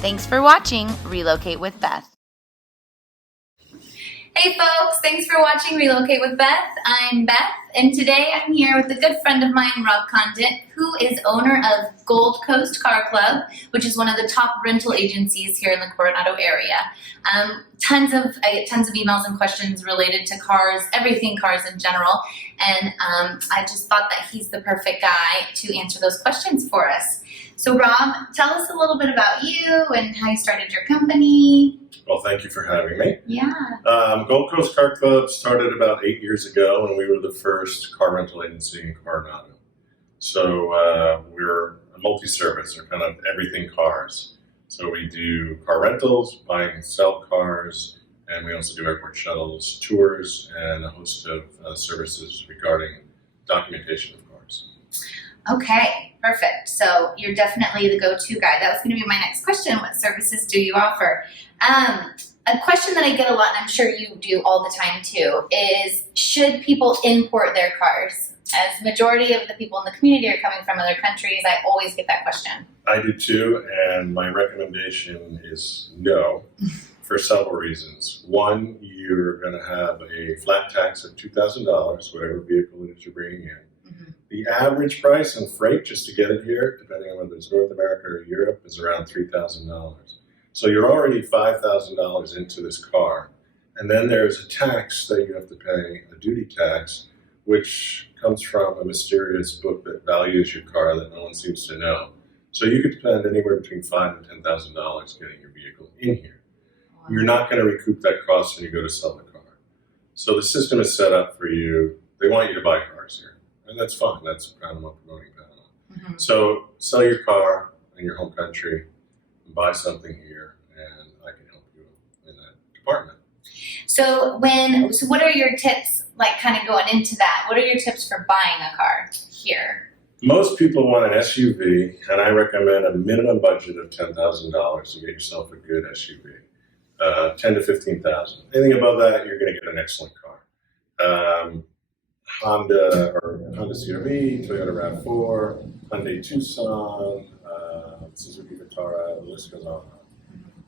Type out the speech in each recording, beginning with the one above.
Thanks for watching Relocate with Beth. Hey folks, thanks for watching Relocate with Beth. I'm Beth, and today I'm here with a good friend of mine, Rob Condit, who is owner of Gold Coast Car Club, which is one of the top rental agencies here in the Coronado area. I get tons of emails and questions related to cars, everything cars in general, and I just thought that he's the perfect guy to answer those questions for us. So Rob, tell us a little bit about you and how you started your company. Well, thank you for having me. Yeah. Gold Coast Car Club started about 8 years ago, and we were the first car rental agency in Coronado. So we're a multi-service, or kind of everything cars. So we do car rentals, buy and sell cars, and we also do airport shuttles, tours, and a host of services regarding documentation of cars. Okay, perfect. So you're definitely the go-to guy. That was going to be my next question. What services do you offer? A question that I get a lot, and I'm sure you do all the time too, is should people import their cars? As majority of the people in the community are coming from other countries, I always get that question. I do too, and my recommendation is no, for several reasons. One, you're going to have a flat tax of $2,000, whatever vehicle it is you're bringing in. The average price on freight just to get it here, depending on whether it's North America or Europe, is around $3,000. So you're already $5,000 into this car. And then there's a tax that you have to pay, a duty tax, which comes from a mysterious book that values your car that no one seems to know. So you could spend anywhere between $5,000 and $10,000 getting your vehicle in here. Wow. You're not going to recoup that cost when you go to sell the car. So the system is set up for you. They want you to buy cars here. And that's fine. That's Panama promoting Panama. So sell your car in your home country, and buy something here, and I can help you in that department. So what are your tips, like kind of going into that? What are your tips for buying a car here? Most people want an SUV, and I recommend a minimum budget of $10,000 to get yourself a good SUV. 10 to 15,000. Anything above that, you're going to get an excellent car. Honda CR-V, Toyota RAV4, Hyundai Tucson, Suzuki Vitara, the list goes on.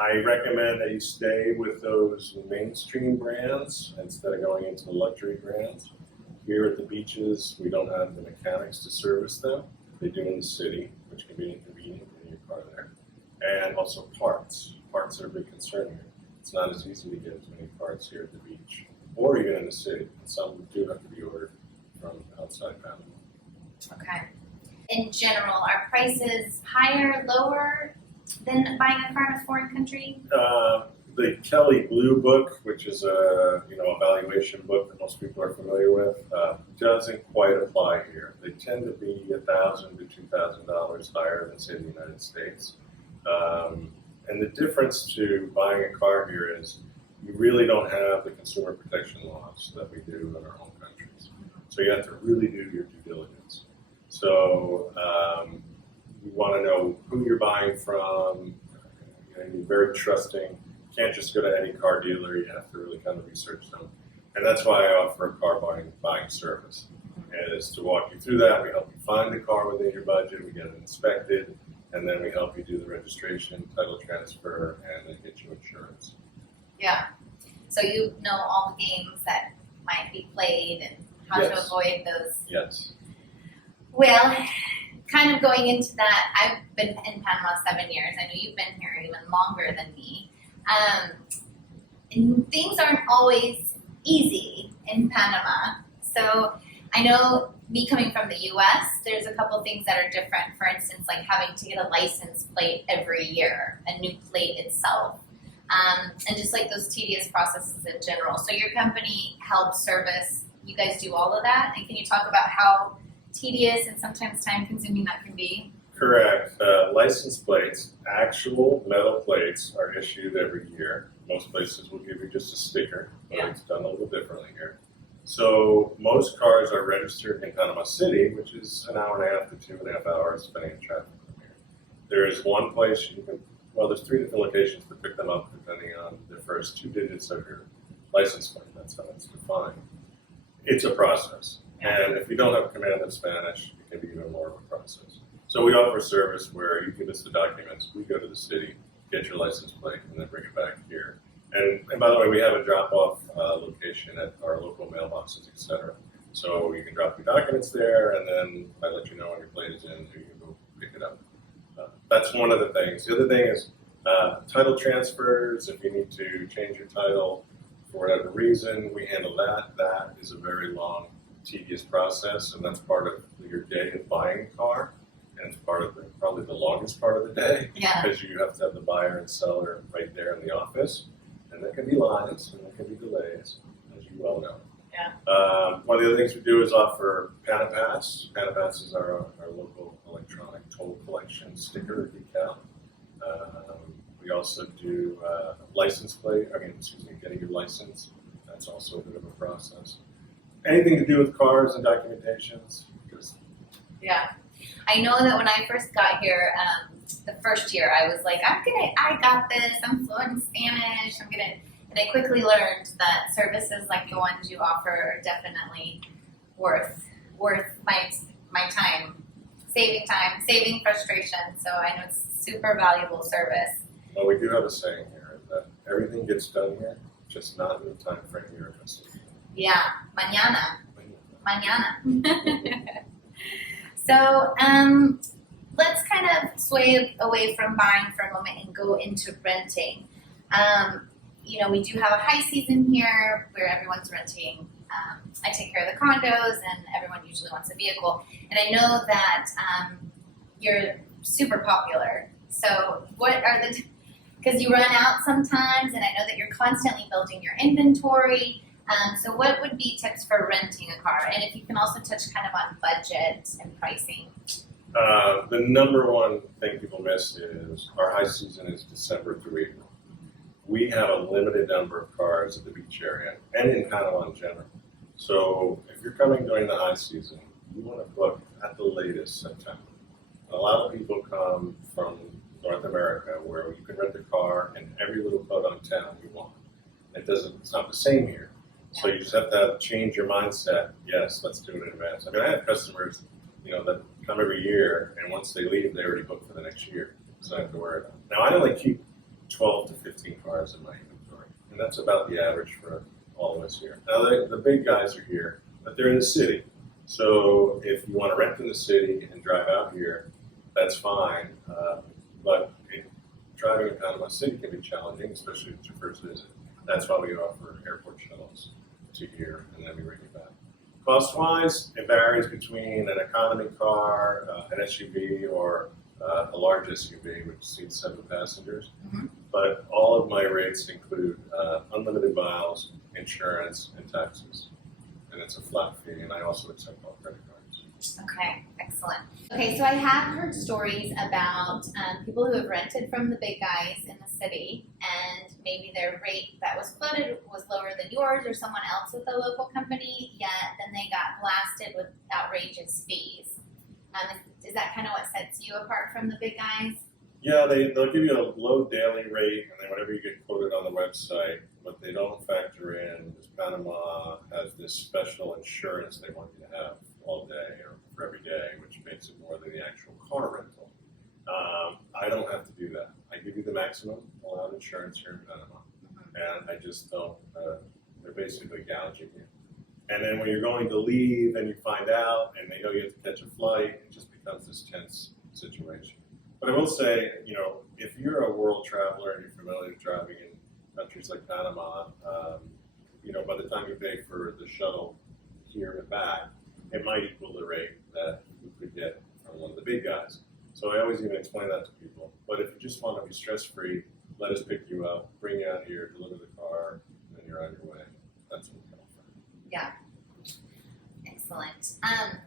I recommend that you stay with those mainstream brands instead of going into the luxury brands. Here at the beaches, we don't have the mechanics to service them. They do in the city, which can be inconvenient in your car there. And also parts. Parts are a big concern here. It's not as easy to get as many parts here at the beach, or even in the city. And some do have to be ordered from outside Panama. Okay. In general, are prices higher, lower than buying a car in a foreign country? The Kelly Blue Book, which is a valuation book that most people are familiar with, doesn't quite apply here. They tend to be $1,000 to $2,000 higher than, say, the United States. And the difference to buying a car here is you really don't have the consumer protection laws that we do in our home countries. So you have to really do your due diligence. So you want to know who you're buying from. You're very trusting. You can't just go to any car dealer. You have to really kind of research them. And that's why I offer a car buying service, is to walk you through that. We help you find the car within your budget. We get it inspected, and then we help you do the registration, title transfer, and then get you insurance. Yeah. So you know all the games that might be played and how to avoid those. Yes. Well, kind of going into that, I've been in Panama 7 years. I know you've been here even longer than me. And things aren't always easy in Panama. So I know me coming from the U.S., there's a couple things that are different. For instance, like having to get a license plate every year, a new plate itself. And just like those tedious processes in general. So your company helps service, you guys do all of that? And can you talk about how tedious and sometimes time consuming that can be? Correct. License plates, actual metal plates, are issued every year. Most places will give you just a sticker, but it's done a little differently here. So most cars are registered in Panama City, which is an hour and a half to 2.5 hours, depending on traffic from here. There is one place you can, well, there's 3 different locations to pick them up, depending on the first 2 digits of your license plate. That's how it's defined. It's a process. And if you don't have command of Spanish, it can be even more of a process. So we offer a service where you give us the documents, we go to the city, get your license plate, and then bring it back here. And by the way, we have a drop-off location at our local mailboxes, etc. So you can drop your documents there, and then I let you know when your plate is in, and you can go pick it up. That's one of the things. The other thing is title transfers. If you need to change your title for whatever reason, we handle that. That is a very long, tedious process, and that's part of your day of buying a car, and it's part of probably the longest part of the day, because you have to have the buyer and seller right there in the office, and there can be lines and there can be delays, as you well know. One of the other things we do is offer Panapass. Panapass is our local electronic toll collection sticker decal. We also do license plate. Getting your license. That's also a bit of a process. Anything to do with cars and documentations. I know that when I first got here, the first year, I was like, I got this. I'm fluent in Spanish. And I quickly learned that services like the ones you offer are definitely worth my time, saving frustration. So I know it's super valuable service. Well, we do have a saying here that everything gets done here, just not in the time frame you're interested in. Yeah, mañana. So let's kind of sway away from buying for a moment and go into renting. We do have a high season here where everyone's renting. I take care of the condos, and everyone usually wants a vehicle. And I know that you're super popular. So what are because you run out sometimes, and I know that you're constantly building your inventory. So what would be tips for renting a car? And if you can also touch kind of on budget and pricing. The number one thing people miss is our high season is December through April. We have a limited number of cars at the beach area and in Panama in general. So if you're coming during the high season, you want to book at the latest September. A lot of people come from North America where you can rent a car in every little boat on town you want. It's not the same here. So you just have to change your mindset. Yes, let's do it in advance. I have customers, that come every year, and once they leave, they already book for the next year. So I have to worry about it. Now, I only keep 12 to 15 cars in my inventory, and that's about the average for all of us here. Now, the big guys are here, but they're in the city. So if you want to rent in the city and drive out here, that's fine. But driving in Panama City can be challenging, especially if it's your first visit. That's why we offer airport shuttles to here, and then we bring it back. Cost-wise, it varies between an economy car, an SUV, or a large SUV, which seats 7 passengers. Mm-hmm. But all of my rates include unlimited miles, insurance, and taxes. And it's a flat fee, and I also accept all credit cards. Okay, excellent. Okay, so I have heard stories about people who have rented from the big guys in the city, and maybe their rate that was quoted was lower than yours or someone else with a local company, yet then they got blasted with outrageous fees. Is that kind of what sets you apart from the big guys? Yeah, they'll give you a low daily rate, and then whatever you get quoted on the website, what they don't factor in is Panama has this special insurance they want you to have all day or for every day, which makes it more than the actual car rental. I don't have to do that. I give you the maximum allowed insurance here in Panama, and I just don't, they're basically gouging you. And then when you're going to leave and you find out and they know you have to catch a flight, it just becomes this tense situation. But I will say, if you're a world traveler and you're familiar with driving in countries like Panama, by the time you pay for the shuttle here and back, it might equal the rate that you could get from one of the big guys. So I always even explain that to people. But if you just want to be stress-free, let us pick you up, bring you out here, deliver the car, and then you're on your way. That's what we offer. Yeah. Excellent.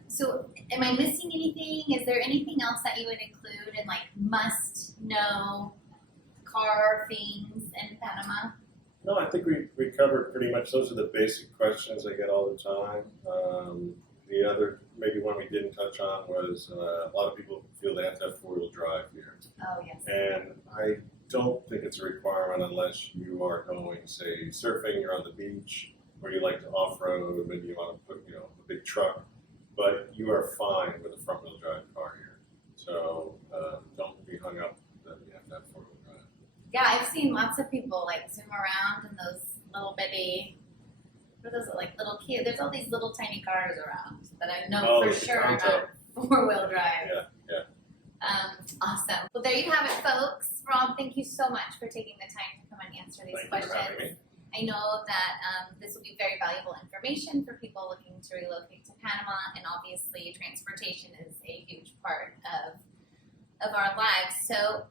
So am I missing anything? Is there anything else that you would include in must-know car things in Panama? No, I think we covered pretty much, those are the basic questions I get all the time. The other, maybe one we didn't touch on was a lot of people feel they have to have four-wheel drive here. Oh, yes. And I don't think it's a requirement unless you are going, say, surfing, you're on the beach, or you like to off-road, maybe you want to put, a big truck. But you are fine with a front-wheel drive car here. So don't be hung up that you have to have four-wheel drive. Yeah, I've seen lots of people like zoom around in those little bitty, what are those, like little kids? There's all these little tiny cars around that I know for sure are not four-wheel drive. Yeah. Awesome. Well, there you have it, folks. Rob, thank you so much for taking the time to come and answer these questions. Thank you for having me. I know that this will be very valuable information for people looking to relocate to Panama, and obviously transportation is a huge part of our lives. So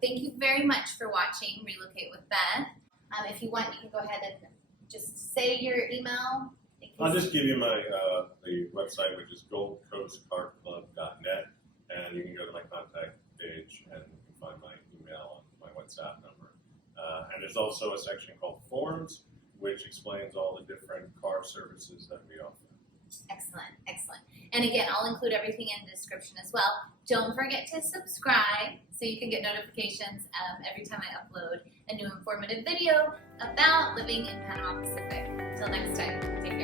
thank you very much for watching Relocate with Beth. If you want, you can go ahead and just say your email. I'll just give you my the website, which is goldcoastcarclub.net, and you can go to my contact page and you can find my email and my WhatsApp number. And there's also a section called Forms, which explains all the different car services that we offer. Excellent, excellent. And again, I'll include everything in the description as well. Don't forget to subscribe so you can get notifications every time I upload a new informative video about living in Panama Pacific. Until next time, take care.